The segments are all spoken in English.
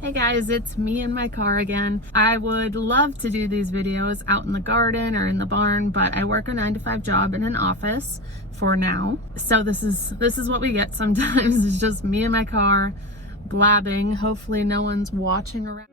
Hey guys, it's me in my car again. I would love to do these videos out in the garden or in the barn, but I work a 9-to-5 job in an office for now. So this is what we get sometimes. It's just me in my car blabbing. Hopefully no one's watching around.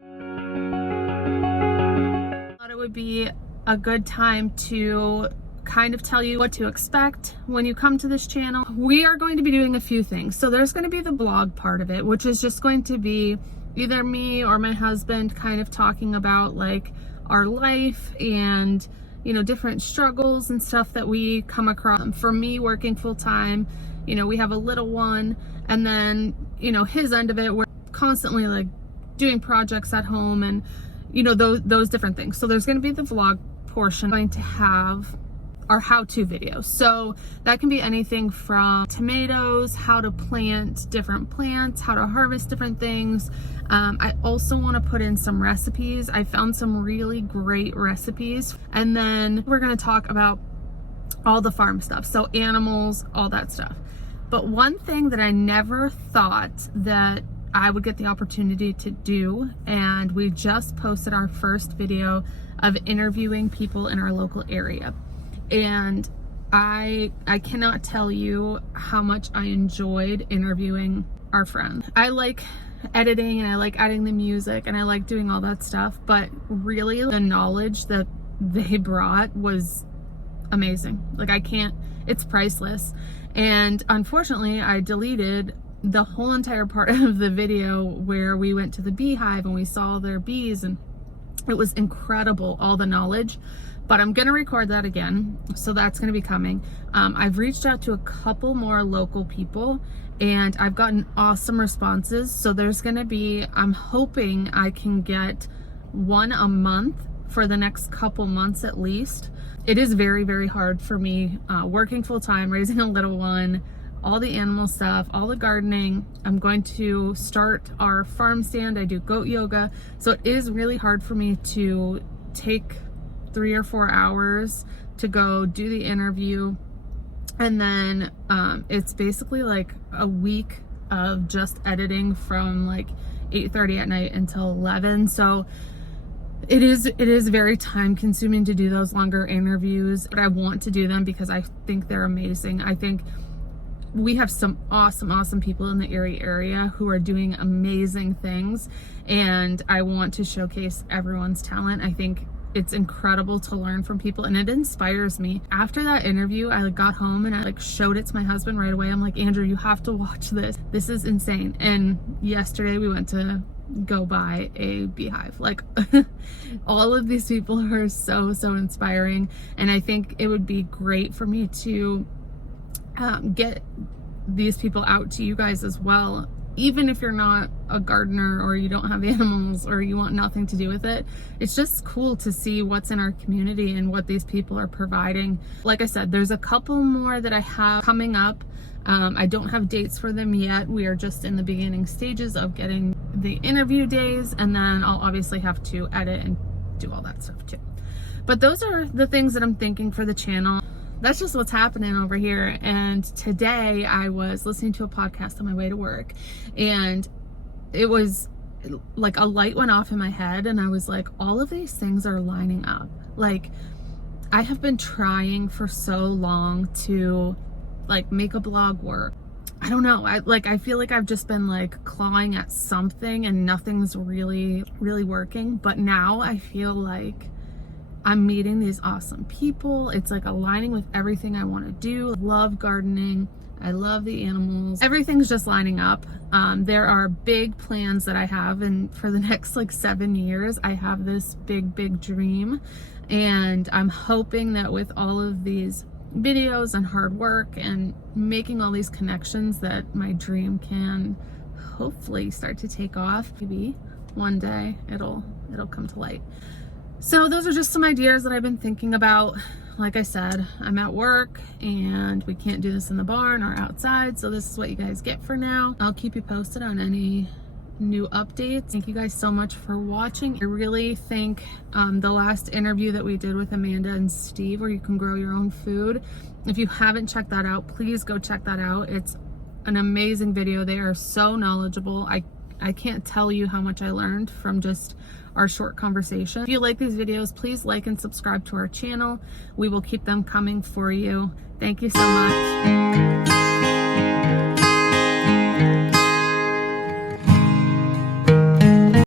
I thought it would be a good time to kind of tell you what to expect when you come to this channel. We are going to be doing a few things. So there's going to be the vlog part of it, which is just going to be either me or my husband kind of talking about like our life and, you know, different struggles and stuff that we come across. For me, working full time, you know, we have a little one, and then, you know, his end of it, we're constantly like doing projects at home and, you know, those different things. So there's going to be the vlog portion. I'm going to have our how-to videos. So that can be anything from tomatoes, how to plant different plants, how to harvest different things. I also want to put in some recipes. I found some really great recipes. And then we're going to talk about all the farm stuff. So animals, all that stuff. But one thing that I never thought that I would get the opportunity to do, and we just posted our first video of interviewing people in our local area. And I cannot tell you how much I enjoyed interviewing our friends. I like editing and I like adding the music and I like doing all that stuff, but really the knowledge that they brought was amazing. Like it's priceless. And unfortunately I deleted the whole entire part of the video where we went to the beehive and we saw their bees, and it was incredible, all the knowledge. But I'm gonna record that again, so that's gonna be coming. I've reached out to a couple more local people and I've gotten awesome responses. So there's gonna be, I'm hoping I can get one a month for the next couple months at least. It is very, very hard for me working full time, raising a little one, all the animal stuff, all the gardening. I'm going to start our farm stand. I do goat yoga. So it is really hard for me to take 3 or 4 hours to go do the interview. And then it's basically like a week of just editing from like 8:30 at night until 11. So it is very time consuming to do those longer interviews, but I want to do them because I think they're amazing. I think we have some awesome people in the Erie area who are doing amazing things, and I want to showcase everyone's talent. I think it's incredible to learn from people, and it inspires me. After that interview, I got home and I showed it to my husband right away. I'm like, Andrew, you have to watch this. This is insane. And yesterday we went to go buy a beehive. Like all of these people are so inspiring, and I think it would be great for me to get these people out to you guys as well. Even if you're not a gardener or you don't have animals or you want nothing to do with it, it's just cool to see what's in our community and what these people are providing. Like I said, there's a couple more that I have coming up. I don't have dates for them yet. We are just in the beginning stages of getting the interview days, and then I'll obviously have to edit and do all that stuff too. But those are the things that I'm thinking for the channel. That's just what's happening over here. And today I was listening to a podcast on my way to work, and it was like a light went off in my head, and I was like, all of these things are lining up. Like, I have been trying for so long to like make a blog work. I don't know. I feel like I've just been like clawing at something and nothing's really working. But now I feel like I'm meeting these awesome people. It's like aligning with everything I want to do. I love gardening. I love the animals. Everything's just lining up. There are big plans that I have, and for the next like 7 years, I have this big dream. And I'm hoping that with all of these videos and hard work and making all these connections, that my dream can hopefully start to take off. Maybe one day it'll come to light. So those are just some ideas that I've been thinking about. Like I said, I'm at work and we can't do this in the barn or outside, so this is what you guys get for now. I'll keep you posted on any new updates. Thank you guys so much for watching. I really think the last interview that we did with Amanda and Steve, where you can grow your own food, if you haven't checked that out, please go check that out. It's an amazing video. They are so knowledgeable. I can't tell you how much I learned from just our short conversation. If you like these videos, please like and subscribe to our channel. We will keep them coming for you. Thank you so much.